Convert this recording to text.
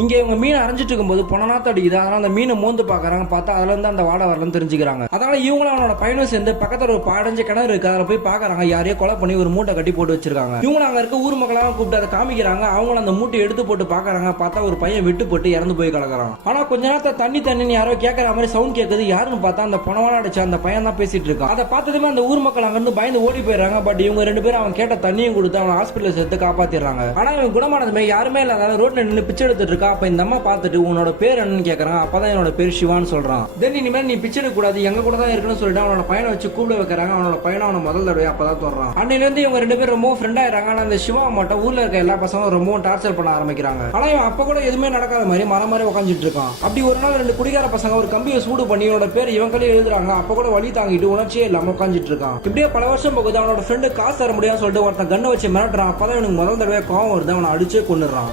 இங்க இவங்க மீன் அரைஞ்சிட்டு இருக்கும்போது பொணநாத்த அடிக்குது. அதனால அந்த மீனை மோந்து பாக்குறாங்க. பார்த்தா அதுல இருந்து அந்த வாடை வரலன்னு தெரிஞ்சுக்கிறாங்க. அதனால இவங்களும் அவனோட பையனும் சேர்ந்து பக்கத்துல ஒரு பாடஞ்ச கிணறு இருக்கு, அதில் போய் பாக்குறாங்க. யாரையோ கொலை பண்ணி ஒரு மூட்டை கட்டி போட்டு வச்சிருக்காங்க. இவங்க அங்க இருக்க ஊர் மக்களாம் கூப்பிட்டு அதை காமிக்கிறாங்க. அவங்களும் அந்த மூட்டை எடுத்து போட்டு பாக்குறாங்க. பார்த்தா ஒரு பையன் விட்டு போட்டு இறந்து போய் கிடக்குறான். ஆனா கொஞ்ச நேரத்தை தண்ணின்னு யாரோ கேட்கற மாதிரி சவுண்ட் கேட்குது. யாருன்னு பார்த்தா அந்த பொணவான அடிச்ச அந்த பையன் தான் பேசிட்டு இருக்கான். அதை பார்த்ததுமே அந்த ஊர் மக்கள் அங்க இருந்து பயந்து ஓடி போயிடுறாங்க. பட் இவங்க ரெண்டு பேரும் அவன் கேட்ட தண்ணியும் கொடுத்து அவன் ஹாஸ்பிட்டல் சேர்த்து காப்பாத்திடுறாங்க. ஆனா இவன் குணமானதுமே யாருமே இல்லாத ரோட்ல நின்று பிச்சை எடுத்துட்டு இருக்கா. அப்ப இந்த அம்மா பார்த்துட்டு உன்னோட பேர் என்னன்னு கேட்கறாங்க. அப்பதான் என்னோட பேர் சிவான்னு சொல்றான். தென் இனிமேல் நீ பிச்சை எடுக்க கூடாது, எங்க கூட தான் இருக்குன்னு சொல்லிட்டு அவனோட பையனை வச்சு கூப்பிட வைக்கிறாங்க. அவனோட பையனை அவனை முதல் தடவை அப்பதான் தோறான். அன்னையில இருந்து இவங்க ரெண்டு பேரும் ரொம்ப ஃப்ரெண்ட் ஆயிடுறாங்க. ஆனா அந்த சிவா மட்டும் ஊர்ல இருக்க எல்லா பசங்களும் ரொம்ப டார்ச்சர் பண்ண ஆரம்பிக்கிறாங்க. ஆனா இவன் அப்ப கூட எதுவுமே நடக்காத மாதிரி மரம் மாதிரி உட்காந்துட்டு இருக்கான். அப்படி ஒரு நாள் ரெண்டு குடிகார பசங்க ஒரு கம்பியை சூடு பண்ணி இவனோட பேர் இவன் கையில எழுதுறாங்க. அப்ப கூட வழி தாங்கிட்டு உணர்ச்சியே இல்லாம உட்காந்துட்டு இருக்கான். இப்படியே பல வருஷம் போகுது. அவனோட ஃப்ரெண்டு காசு தர முடியாதுன்னு சொல்லிட்டு ஒருத்தன் கண்ணை வச்சு மிரட்டுறான். அப்பதான் இவனுக்கு முதல் தடவை கோவம் வருது. அவனை அடிச்சே கொண்டுறான்.